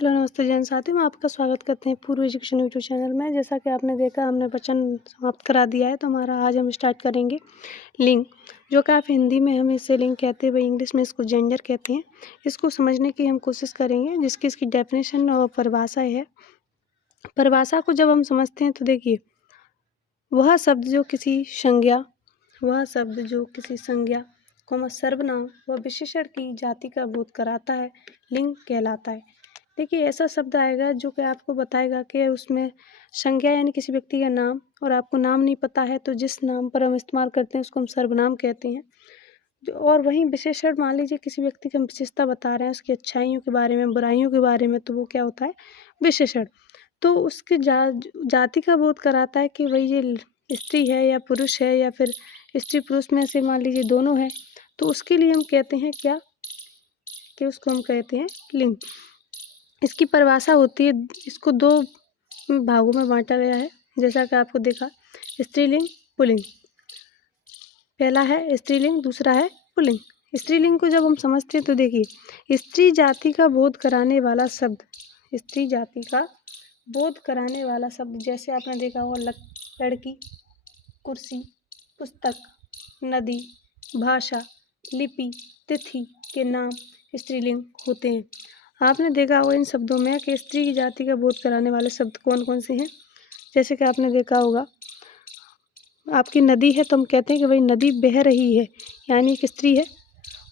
Hello नमस्ते जैन साथियों, मैं आपका स्वागत करते हैं पूर्व एजुकेशन यूट्यूब चैनल में। जैसा कि आपने देखा, हमने वचन समाप्त करा दिया है, तो आज हम स्टार्ट करेंगे लिंग, जो कि आप हिंदी में हम इसे लिंग कहते हैं, वही इंग्लिश में इसको जेंडर कहते हैं। इसको समझने की हम कोशिश करेंगे, जिसकी इसकी डेफिनेशन और परिभाषा है। परिभाषा को जब हम समझते हैं तो देखिए, वह शब्द जो किसी संज्ञा सर्वनाम व विशेषण की जाति का बोध कराता है, लिंग कहलाता है। देखिए, ऐसा शब्द आएगा जो कि आपको बताएगा कि उसमें संज्ञा यानी किसी व्यक्ति का नाम, और आपको नाम नहीं पता है तो जिस नाम पर हम इस्तेमाल करते हैं उसको हम सर्वनाम कहते हैं। और वहीं विशेषण, मान लीजिए किसी व्यक्ति की हम विशेषता बता रहे हैं, उसकी अच्छाइयों के बारे में, बुराइयों के बारे में, तो वो क्या होता है, विशेषण। तो उसके जाति का बोध कराता है कि भाई ये स्त्री है या पुरुष है, या फिर स्त्री पुरुष में से मान लीजिए दोनों है, तो उसके लिए हम कहते हैं क्या, कि उसको हम कहते हैं लिंग। इसकी परिभाषा होती है, इसको दो भागों में बांटा गया है, जैसा कि आपको देखा, स्त्रीलिंग, पुल्लिंग। पहला है स्त्रीलिंग, दूसरा है पुल्लिंग। स्त्रीलिंग को जब हम समझते हैं तो देखिए, स्त्री जाति का बोध कराने वाला शब्द, स्त्री जाति का बोध कराने वाला शब्द, जैसे आपने देखा होगा लड़की, कुर्सी, पुस्तक, नदी, भाषा, लिपि, तिथि के नाम स्त्रीलिंग होते हैं। आपने देखा होगा इन शब्दों में कि स्त्री की जाति का बोध कराने वाले शब्द कौन कौन से हैं। जैसे कि आपने देखा होगा, आपकी नदी है तो हम कहते हैं कि भाई नदी बह रही है, यानी एक स्त्री है।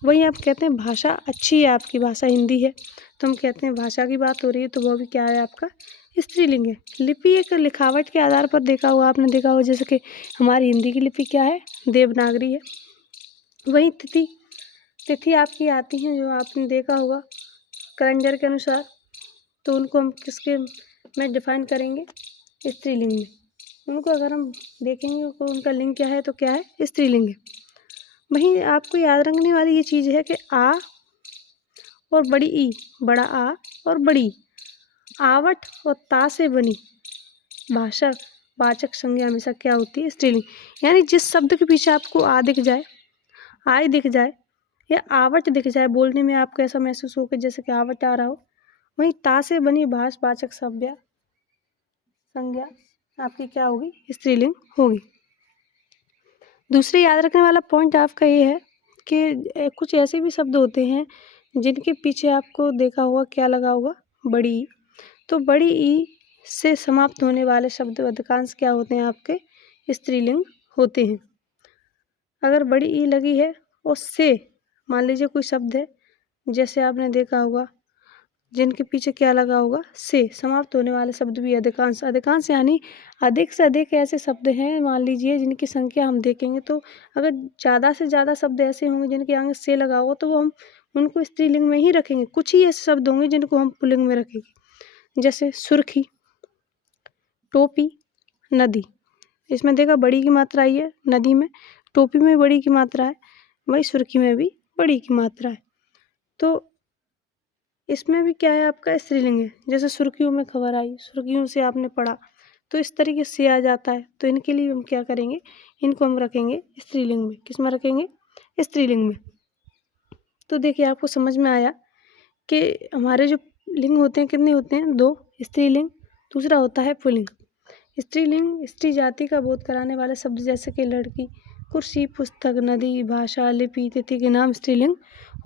वहीं आप कहते हैं भाषा अच्छी है, आपकी भाषा हिंदी है, तो हम कहते हैं भाषा की बात हो रही है, तो वो भी क्या है, आपका स्त्रीलिंग है। लिपि एक लिखावट के आधार पर देखा होगा, आपने देखा होगा, जैसे कि हमारी हिंदी की लिपि क्या है, देवनागरी है। वहीं तिथि आपकी आती हैं, जो आपने देखा होगा कैलेंडर के अनुसार, तो उनको हम किसके में डिफाइन करेंगे, स्त्रीलिंग में। उनको अगर हम देखेंगे तो उनका लिंग क्या है, तो क्या है, स्त्रीलिंग है। वहीं आपको याद रखने वाली ये चीज़ है कि आ और बड़ी ई, बड़ा आ और बड़ी आवट और ता से बनी भाषा वाचक संज्ञा हमेशा क्या होती है, स्त्रीलिंग। यानी जिस शब्द के पीछे आपको आ दिख जाए, आय दिख जाए, या आवट दिख जाए, बोलने में आपको ऐसा महसूस हो कि जैसे कि आवट आ रहा हो, वहीं ता से बनी भाषवाचक संज्ञा आपकी क्या होगी, स्त्रीलिंग होगी। दूसरे याद रखने वाला पॉइंट आपका ये है कि कुछ ऐसे भी शब्द होते हैं जिनके पीछे आपको देखा होगा क्या लगा होगा, बड़ी ई। तो बड़ी ई से समाप्त होने वाले शब्द अधिकांश क्या होते हैं, आपके स्त्रीलिंग होते हैं। अगर बड़ी ई लगी है और से, मान लीजिए कोई शब्द है, जैसे आपने देखा होगा जिनके पीछे क्या लगा होगा, से समाप्त होने वाले शब्द भी अधिकांश यानी अधिक से अधिक ऐसे शब्द हैं, मान लीजिए जिनकी संख्या हम देखेंगे, तो अगर ज़्यादा से ज़्यादा शब्द ऐसे होंगे जिनके आगे से लगा होगा, तो वो हम उनको स्त्रीलिंग में ही रखेंगे। कुछ ही ऐसे शब्द होंगे जिनको हम पुल्लिंग में रखेंगे, जैसे सुर्खी, टोपी, नदी। इसमें देखा बड़ी की मात्रा आई है नदी में, टोपी में बड़ी की मात्रा है, वही सुर्खी में भी बड़ी की मात्रा है। तो इसमें भी क्या है, आपका स्त्रीलिंग है। जैसे सुर्खियों में खबर आई, सुर्खियों से आपने पढ़ा, तो इस तरीके से आ जाता है। तो इनके लिए हम क्या करेंगे, इनको हम रखेंगे स्त्रीलिंग में। किस में रखेंगे, स्त्रीलिंग में। तो देखिए, आपको समझ में आया कि हमारे जो लिंग होते हैं कितने होते हैं, दो, स्त्रीलिंग, दूसरा होता है पुल्लिंग। स्त्रीलिंग स्त्री जाति का बोध कराने वाले शब्द जैसे कि लड़की, कुर्सी, पुस्तक, नदी, भाषा, लिपि, तिथि के नाम स्त्रीलिंग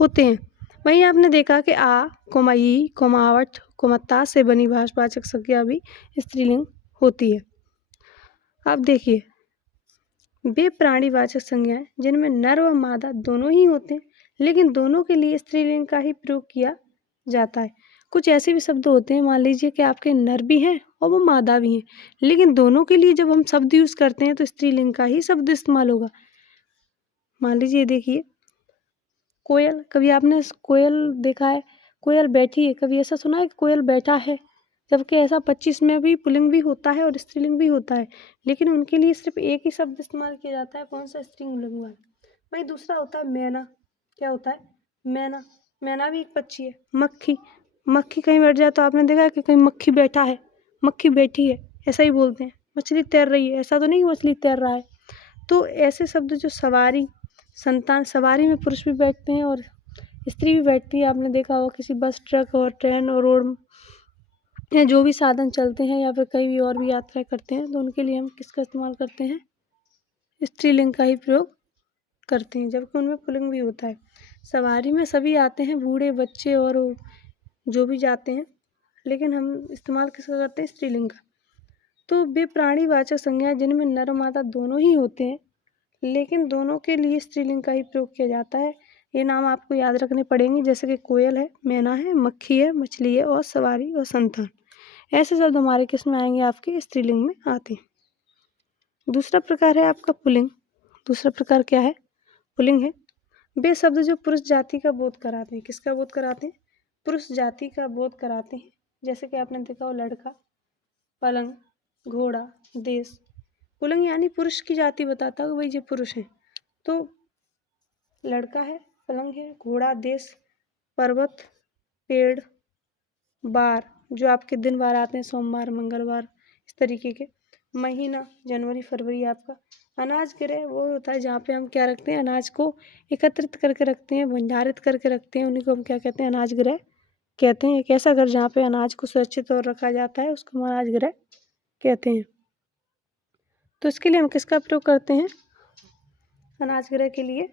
होते हैं। वहीं आपने देखा कि आ, कोमा ई, कोमा आवट, कोमा ता से बनी भाषवाचक संज्ञा भी स्त्रीलिंग होती है। अब देखिए, वे प्राणीवाचक संज्ञाएं जिनमें नर व मादा दोनों ही होते हैं, लेकिन दोनों के लिए स्त्रीलिंग का ही प्रयोग किया जाता है। कुछ ऐसे भी शब्द होते हैं, मान लीजिए कि आपके नर भी हैं और वो मादा भी हैं, लेकिन दोनों के लिए जब हम शब्द यूज़ करते हैं तो स्त्रीलिंग का ही शब्द इस्तेमाल होगा। मान लीजिए, देखिए कोयल, कभी आपने कोयल देखा है, कोयल बैठी है, कभी ऐसा सुना है कि कोयल बैठा है, जबकि ऐसा 25 में भी पुल्लिंग भी होता है और स्त्रीलिंग भी होता है, लेकिन उनके लिए सिर्फ एक ही शब्द इस्तेमाल किया जाता है, कौन सा, स्त्रीलिंग वाला। वहीं दूसरा होता है मैना। क्या होता है, मैना। मैना भी एक पक्षी है। मक्खी, मक्खी कहीं बैठ जाए तो आपने देखा है कि कहीं मक्खी बैठा है, मक्खी बैठी है, ऐसा ही बोलते हैं। मछली तैर रही है, ऐसा तो नहीं कि मछली तैर रहा है। तो ऐसे शब्द जो सवारी, संतान, सवारी में पुरुष भी बैठते हैं और स्त्री भी बैठती है। आपने देखा होगा किसी बस, ट्रक और ट्रेन और रोड या जो भी साधन चलते हैं या फिर कहीं भी और भी यात्रा करते हैं तो उनके लिए हम किसका इस्तेमाल करते हैं? स्त्रीलिंग का ही प्रयोग करते हैं, जबकि उनमें पुल्लिंग भी होता है। सवारी में सभी आते हैं, बूढ़े बच्चे और जो भी जाते हैं, लेकिन हम इस्तेमाल किसका करते हैं? स्त्रीलिंग का। तो वे प्राणीवाचक संज्ञा जिनमें नर और मादा दोनों ही होते हैं, लेकिन दोनों के लिए स्त्रीलिंग का ही प्रयोग किया जाता है। ये नाम आपको याद रखने पड़ेंगे, जैसे कि कोयल है, मैना है, मक्खी है, मछली है और सवारी और संतान। ऐसे शब्द हमारे किस में आएंगे? आपके स्त्रीलिंग में आते हैं। दूसरा प्रकार है आपका पुल्लिंग। दूसरा प्रकार क्या है? पुल्लिंग है। वे शब्द जो पुरुष जाति का बोध कराते हैं, किसका बोध कराते हैं? पुरुष जाति का बोध कराते हैं। जैसे कि आपने देखा हो लड़का, पलंग, घोड़ा, देश। पुल्लिंग यानी पुरुष की जाति बताता है, वही ये पुरुष है। तो लड़का है, पलंग है, घोड़ा, देश, पर्वत, पेड़, बार, जो आपके दिन बार आते हैं, सोमवार, मंगलवार, इस तरीके के। महीना, जनवरी, फरवरी आपका। अनाज गिरह वो होता है जहाँ पे हम क्या रखते हैं? अनाज को एकत्रित करके रखते हैं, भंडारित करके रखते हैं, उन्हीं को हम क्या कहते हैं? अनाज गिरह कहते हैं। एक ऐसा घर जहाँ पे अनाज को सुरक्षित और रखा जाता है, उसको हम अनाज गिरह कहते हैं। तो इसके लिए हम किसका प्रयोग करते हैं? अनाज गिरह के लिए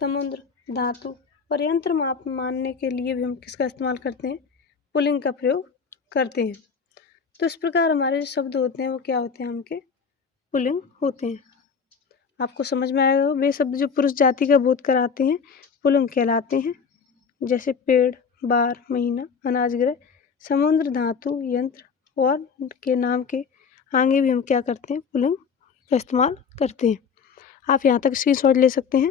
समुद्र, धातु और यंत्र माप मानने के लिए भी हम किसका इस्तेमाल करते हैं? पुल्लिंग का प्रयोग करते हैं। तो इस प्रकार हमारे जो शब्द होते हैं वो क्या होते हैं? हमके पुल्लिंग होते हैं। आपको समझ में आएगा, वे शब्द जो पुरुष जाति का बोध कराते हैं पुल्लिंग कहलाते हैं। जैसे पेड़, बार, महीना, अनाज गिरह, समुद्र, धातु, यंत्र और के नाम के आगे भी हम क्या करते हैं? पुल्लिंग का इस्तेमाल करते हैं। आप यहाँ तक स्क्रीनशॉट ले सकते हैं।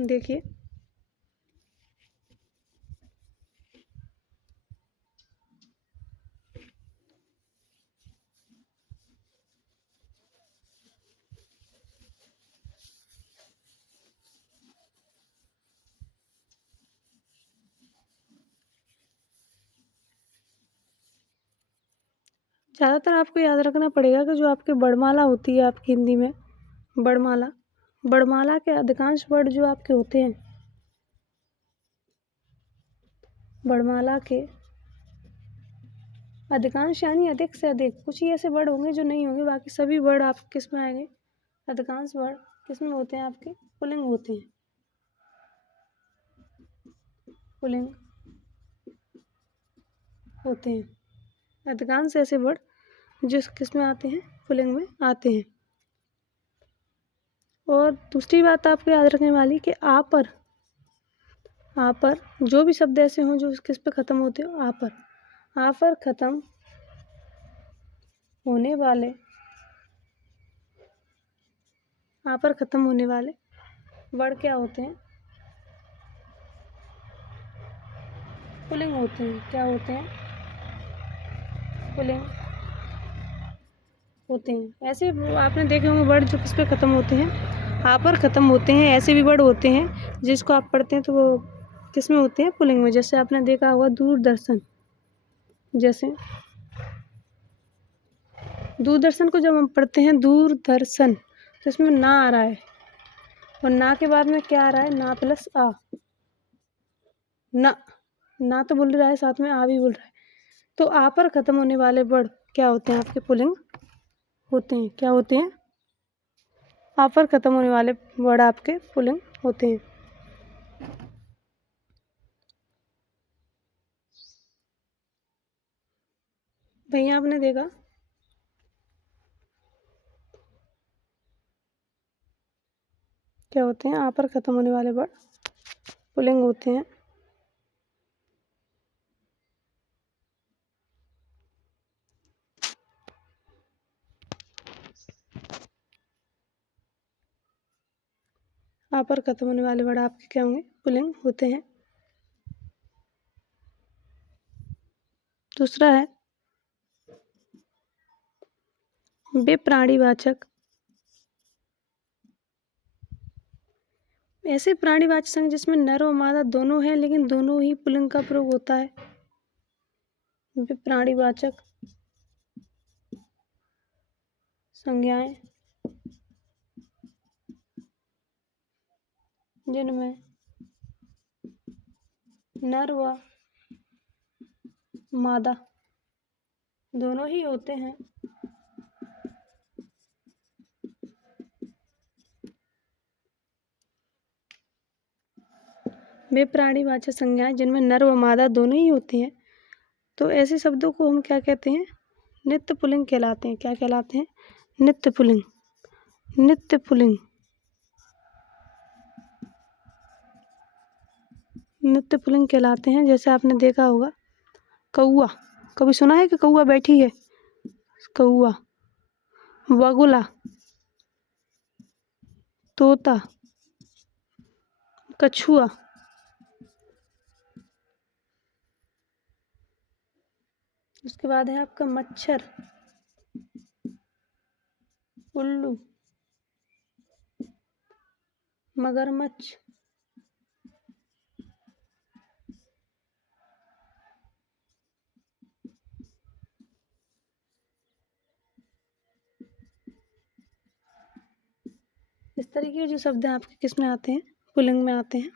देखिए, ज़्यादातर आपको याद रखना पड़ेगा कि जो आपकी वर्णमाला होती है आपकी हिंदी में, वर्णमाला, वर्णमाला के अधिकांश वर्ण जो आपके होते हैं, वर्णमाला के अधिकांश यानी अधिक से अधिक, कुछ ही ऐसे वर्ड होंगे जो नहीं होंगे, बाकी सभी वर्ड आप किस में आएंगे? अधिकांश वर्ड किस में होते हैं? आपके पुल्लिंग होते हैं। पुल्लिंग होते हैं अधिकांश ऐसे वर्ड जो किस में आते हैं? पुल्लिंग में आते हैं। और दूसरी बात आपको याद रखने वाली कि आ पर जो भी शब्द ऐसे हों जो किस पे खत्म होते हो? आ पर खत्म होने वाले, आ पर खत्म होने वाले वर्ड क्या होते हैं? पुल्लिंग होते हैं। क्या होते हैं? पुल्लिंग होते हैं। ऐसे आपने देखे होंगे वर्ड जो किस पे खत्म होते हैं? आ पर खत्म होते हैं। ऐसे भी वर्ड होते हैं जिसको आप पढ़ते हैं तो वो किस में होते हैं? पुल्लिंग में। जैसे आपने देखा होगा दूरदर्शन, जैसे दूरदर्शन को जब हम पढ़ते हैं दूरदर्शन, तो इसमें ना आ रहा है और ना के बाद में क्या आ रहा है? ना प्लस आ। ना तो बोल रहा है, साथ में आ भी बोल रहा है। तो आ पर खत्म होने वाले वर्ड क्या होते हैं? आपके पुल्लिंग होते हैं। क्या होते हैं? आ पर खत्म होने वाले वर्ड आपके पुल्लिंग होते हैं। भैया आपने देखा क्या होते हैं? आ पर खत्म होने वाले वर्ड पुल्लिंग होते हैं। आ पर खत्म होने वाले वर्ड आपके क्या होंगे? पुल्लिंग होते हैं। दूसरा है वे प्राणीवाचक, ऐसे प्राणीवाचक संज्ञा जिसमें नर और मादा दोनों हैं लेकिन दोनों ही पुल्लिंग का प्रयोग होता है। वे प्राणीवाचक संज्ञाएं जिनमें नर व मादा दोनों ही होते हैं। वे प्राणीवाचक संज्ञाएं जिनमें नर व मादा दोनों ही होते हैं, तो ऐसे शब्दों को हम क्या कहते हैं? नित्य पुल्लिंग कहलाते हैं। क्या कहलाते हैं? नित्य पुल्लिंग। नित्य पुल्लिंग। नित्य पुल्लिंग कहलाते हैं। जैसे आपने देखा होगा कौआ, कभी सुना है कि कौआ बैठी है? कौआ, बगुला, तोता, कछुआ, उसके बाद है आपका मच्छर, उल्लू, मगरमच्छ, इस तरीके के जो शब्द हैं आपके किस में आते हैं? पुल्लिंग में आते हैं।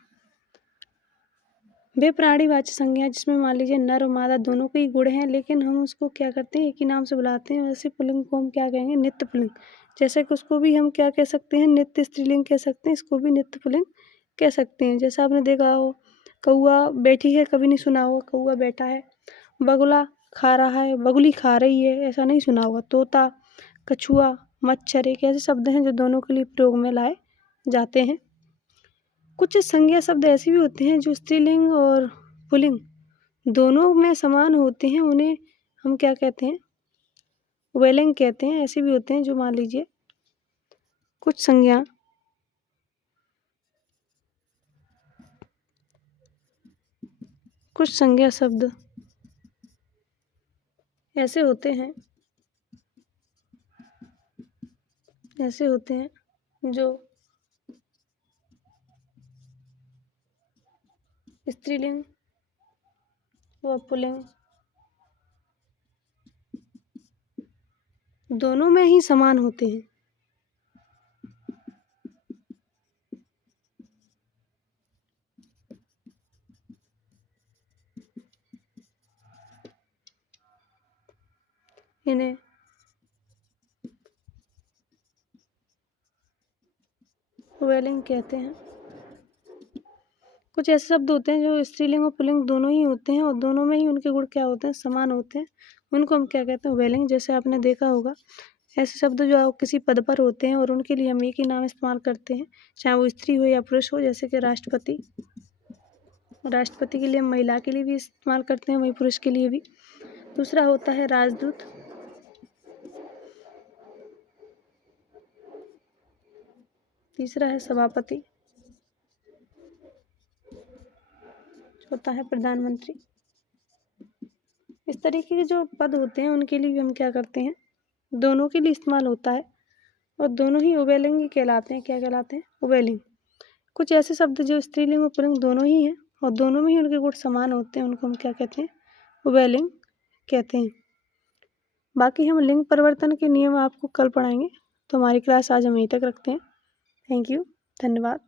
वे प्राणीवाचक संज्ञा जिसमें मान लीजिए नर और मादा दोनों के ही गुण हैं, लेकिन हम उसको क्या करते हैं? एक ही नाम से बुलाते हैं। वैसे पुल्लिंग को हम क्या कहेंगे? नित्य पुल्लिंग। जैसे कि उसको भी हम क्या कह सकते हैं? नित्य स्त्रीलिंग कह सकते हैं, इसको भी नित्य पुल्लिंग कह सकते हैं। जैसा आपने देखा हो कौआ बैठी है, कभी नहीं सुना होगा कौआ बैठा है। बगुला खा रहा है, बगुली खा रही है, ऐसा नहीं सुना होगा। तोता, कछुआ, मच्छर एक ऐसे शब्द हैं जो दोनों के लिए प्रयोग में लाए जाते हैं। कुछ संज्ञा शब्द ऐसे भी होते हैं जो स्त्रीलिंग और पुल्लिंग दोनों में समान होते हैं, उन्हें हम क्या कहते हैं? उभयलिंग कहते हैं। ऐसे भी होते हैं जो मान लीजिए कुछ संज्ञा शब्द ऐसे होते हैं जो स्त्रीलिंग व पुल्लिंग दोनों में ही समान होते हैं। इन्हें उभयलिंग कहते हैं। कुछ ऐसे शब्द होते हैं जो स्त्रीलिंग और पुल्लिंग दोनों ही होते हैं और दोनों में ही उनके गुण क्या होते हैं? समान होते हैं। उनको हम क्या कहते हैं? उभयलिंग। जैसे आपने देखा होगा ऐसे शब्द जो किसी पद पर होते हैं और उनके लिए हम एक ही नाम इस्तेमाल करते हैं, चाहे वो स्त्री हो या पुरुष हो। जैसे कि राष्ट्रपति, राष्ट्रपति के लिए हम महिला के लिए भी इस्तेमाल करते हैं, वहीं पुरुष के लिए भी। दूसरा होता है राजदूत, तीसरा है सभापति, चौथा है प्रधानमंत्री। इस तरीके के जो पद होते हैं उनके लिए भी हम क्या करते हैं? दोनों के लिए इस्तेमाल होता है और दोनों ही उभयलिंग ही कहलाते हैं। क्या कहलाते हैं? उभयलिंग। कुछ ऐसे शब्द जो स्त्रीलिंग और पुल्लिंग दोनों ही हैं और दोनों में ही उनके गुण समान होते हैं, उनको हम क्या कहते हैं? उभयलिंग कहते हैं। बाकी हम लिंग परिवर्तन के नियम आपको कल पढ़ाएंगे। तो हमारी क्लास आज हम यहीं तक रखते हैं। थैंक यू, धन्यवाद।